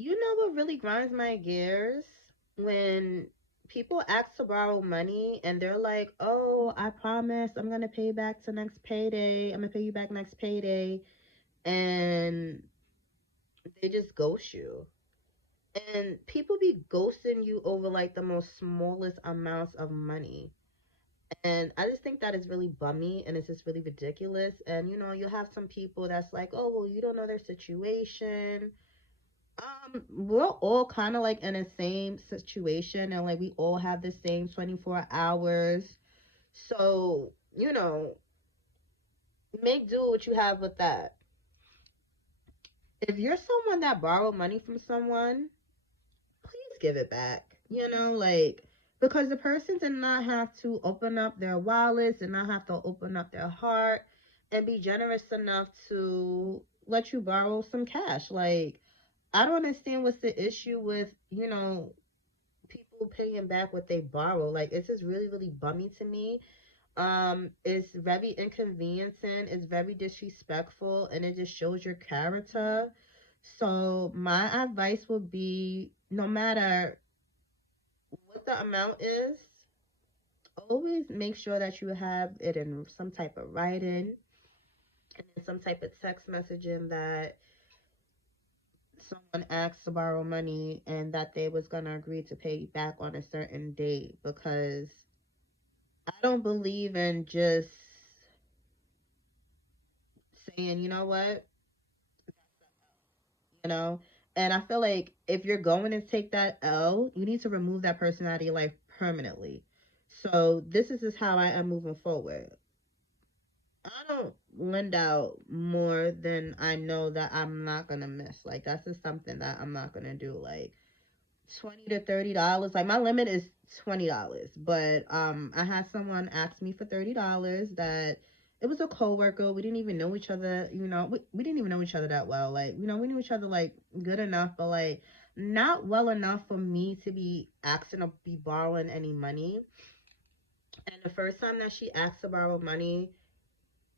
You know what really grinds my gears? When people ask to borrow money and they're like, oh, I promise I'm going to pay back to next payday. I'm going to pay you back next payday. And they just ghost you. And people be ghosting you over like the most smallest amounts of money. And I just think that is really bummy and it's just really ridiculous. And you'll have some people that's like, oh, well, you don't know their situation. We're all kind of like in the same situation and like we all have the same 24 hours. So, make do what you have with that. If you're someone that borrowed money from someone, please give it back. Like because the person did not have to open up their wallets and not have to open up their heart and be generous enough to let you borrow some cash. Like I don't understand what's the issue with, people paying back what they borrow. Like it's just really, really bummy to me. It's very inconveniencing, it's very disrespectful, and it just shows your character. So my advice would be no matter what the amount is, always make sure that you have it in some type of writing and in some type of text messaging that someone asked to borrow money and that they was gonna agree to pay back on a certain date because I don't believe in just saying, you know what, you know. And I feel like if you're going to take that L, you need to remove that person out of your life permanently. So this is just how I am moving forward. I don't lend out more than I know that I'm not gonna miss. Like that's just something that I'm not gonna do. Like $20 to $30. Like my limit is $20, but I had someone ask me for $30 that it was a coworker. We didn't even know each other. We didn't even know each other that well. Like we knew each other like good enough, but like not well enough for me to be asking to be borrowing any money. And the first time that she asked to borrow money,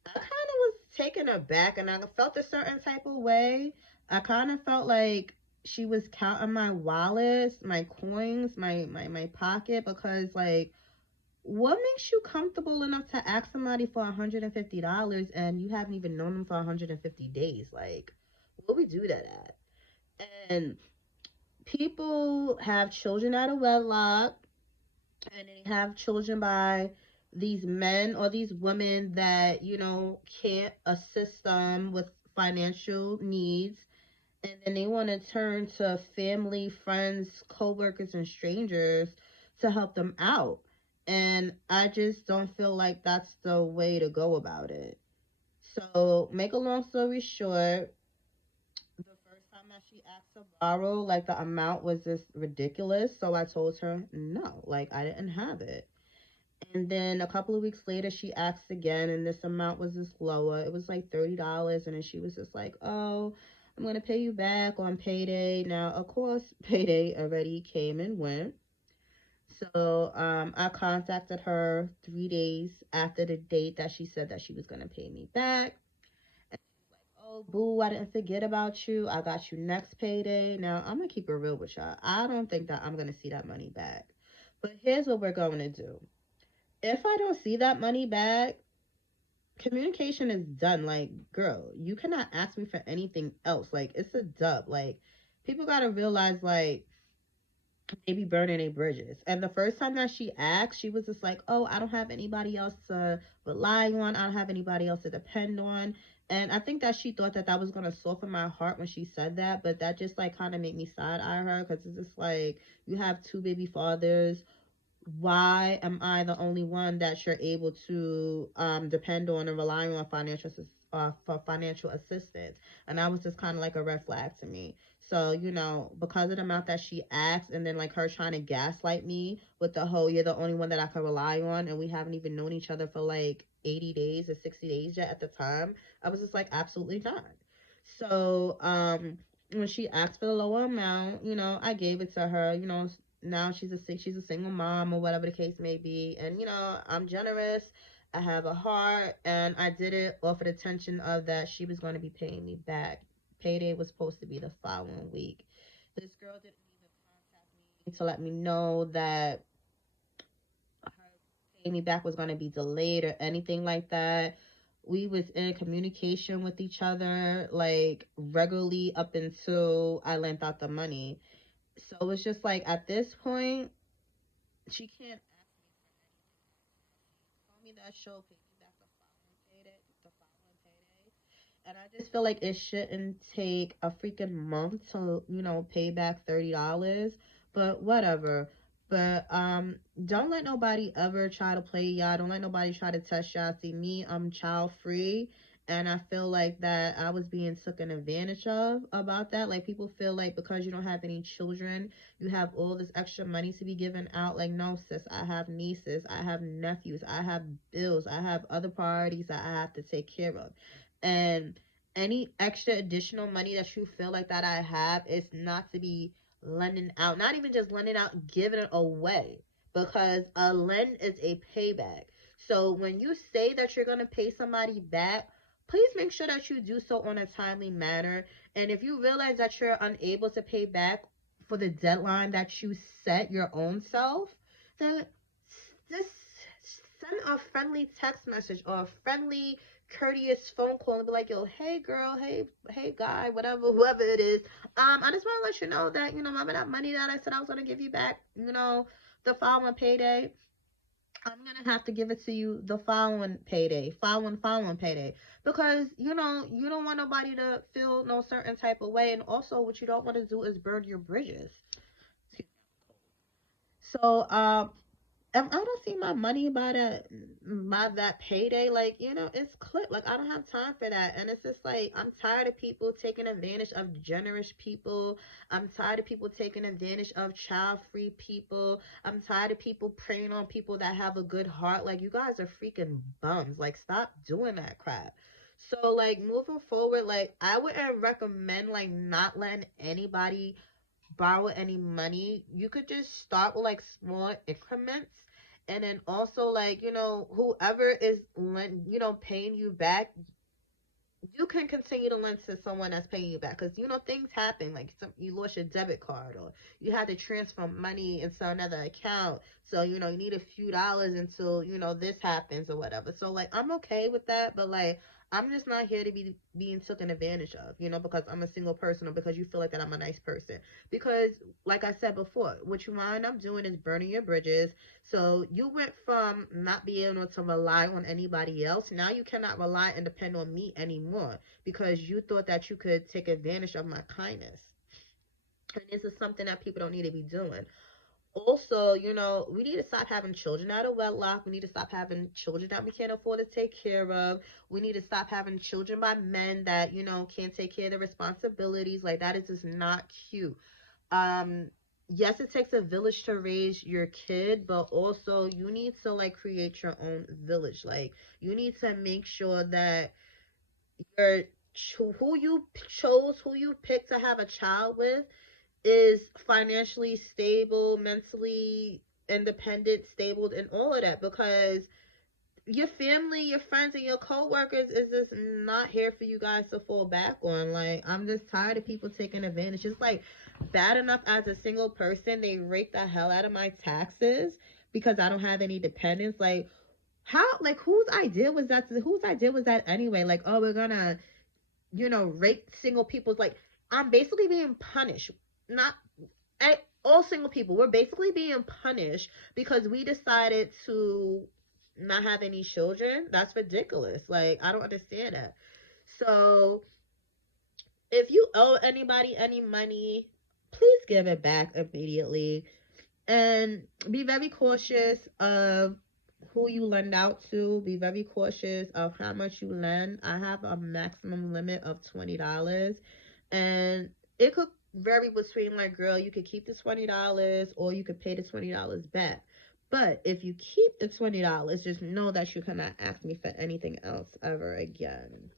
I kind of was taken aback and I felt a certain type of way. I kind of felt like she was counting my wallets, my coins, my pocket because like what makes you comfortable enough to ask somebody for $150 and you haven't even known them for 150 days? Like what we do that at? And people have children out of wedlock and they have children by these men or these women that can't assist them with financial needs, and then they want to turn to family, friends, co-workers, and strangers to help them out. And I just don't feel like that's the way to go about it. So make a long story short, the first time that she asked to borrow, like the amount was just ridiculous, so I told her no, like I didn't have it. And then a couple of weeks later, she asked again, and this amount was just lower. It was like $30, and then she was just like, "Oh, I'm gonna pay you back on payday." Now, of course, payday already came and went. So I contacted her 3 days after the date that she said that she was gonna pay me back. And she's like, "Oh, boo, I didn't forget about you. I got you next payday." Now I'm gonna keep it real with y'all. I don't think that I'm gonna see that money back. But here's what we're going to do. If I don't see that money back, communication is done. Like, girl, you cannot ask me for anything else. Like, it's a dub. Like, people gotta realize, like, they be burning their bridges. And the first time that she asked, she was just like, oh, I don't have anybody else to rely on. I don't have anybody else to depend on. And I think that she thought that that was going to soften my heart when she said that. But that just, like, kind of made me side eye her because it's just like, you have two baby fathers. Why am I the only one that you're able to depend on and rely on for financial assistance? And that was just kind of like a red flag to me. So, because of the amount that she asked and then like her trying to gaslight me with the whole, you're the only one that I can rely on, and we haven't even known each other for like 80 days or 60 days yet at the time, I was just like, absolutely not. So, when she asked for the lower amount, I gave it to her. Now she's a single mom or whatever the case may be, and I'm generous. I have a heart, and I did it off of the tension of that she was going to be paying me back. Payday was supposed to be the following week, This girl didn't even contact me to let me know that her paying me back was going to be delayed or anything like that. We was in communication with each other like regularly up until I lent out the money. So it's just like at this point, she can't ask me for anything. Told me that she'll pay me back the following payday. And I just feel like it shouldn't take a freaking month to, pay back $30. But whatever. But don't let nobody ever try to play y'all. Don't let nobody try to test y'all. See me, I'm child free. And I feel like that I was being taken advantage of about that. Like people feel like because you don't have any children, you have all this extra money to be given out. Like, no, sis, I have nieces, I have nephews, I have bills, I have other priorities that I have to take care of. And any extra additional money that you feel like that I have is not to be lending out, not even just lending out, giving it away, because a lend is a payback. So when you say that you're going to pay somebody back, please make sure that you do so on a timely manner. And if you realize that you're unable to pay back for the deadline that you set your own self, then just send a friendly text message or a friendly courteous phone call and be like, yo, hey girl, hey guy, whatever, whoever it is. I just want to let you know that, remember that money that I said I was gonna give you back, the following payday. I'm gonna have to give it to you the following payday, following payday, because you don't want nobody to feel no certain type of way, and also what you don't want to do is burn your bridges. So if I don't see my money by that payday, like, it's clip. Like I don't have time for that. And it's just like I'm tired of people taking advantage of generous people. I'm tired of people taking advantage of child free people. I'm tired of people preying on people that have a good heart. Like you guys are freaking bums. Like stop doing that crap. So like moving forward, like I wouldn't recommend like not letting anybody borrow any money. You could just start with like small increments, and then also like whoever is paying you back, you can continue to lend to someone that's paying you back, because things happen, like you lost your debit card or you had to transfer money into another account, so you need a few dollars until this happens or whatever. So like I'm okay with that, but like I'm just not here to be being taken advantage of, because I'm a single person or because you feel like that I'm a nice person. Because like I said before, what you wind up doing is burning your bridges. So you went from not being able to rely on anybody else. Now you cannot rely and depend on me anymore because you thought that you could take advantage of my kindness. And this is something that people don't need to be doing. Also, we need to stop having children out of wedlock. We need to stop having children that we can't afford to take care of. We need to stop having children by men that, can't take care of the responsibilities. Like that is just not cute. um yes, it takes a village to raise your kid, but also you need to like create your own village. Like you need to make sure that your who you chose, who you picked to have a child with, is financially stable, mentally independent, stable, and all of that, because your family, your friends, and your coworkers is just not here for you guys to fall back on. Like, I'm just tired of people taking advantage. It's like bad enough as a single person, they rake the hell out of my taxes because I don't have any dependents. Like, how? Like, whose idea was that? Whose idea was that anyway? Like, oh, we're gonna, rake single people's. Like, I'm basically being punished. Not all single people. We're basically being punished because we decided to not have any children. That's ridiculous. Like, I don't understand that. So if you owe anybody any money, please give it back immediately, and be very cautious of who you lend out to. Be very cautious of how much you lend. I have a maximum limit of $20, and it could vary between, like, girl, you could keep the $20 or you could pay the $20 back. But if you keep the $20, just know that you cannot ask me for anything else ever again.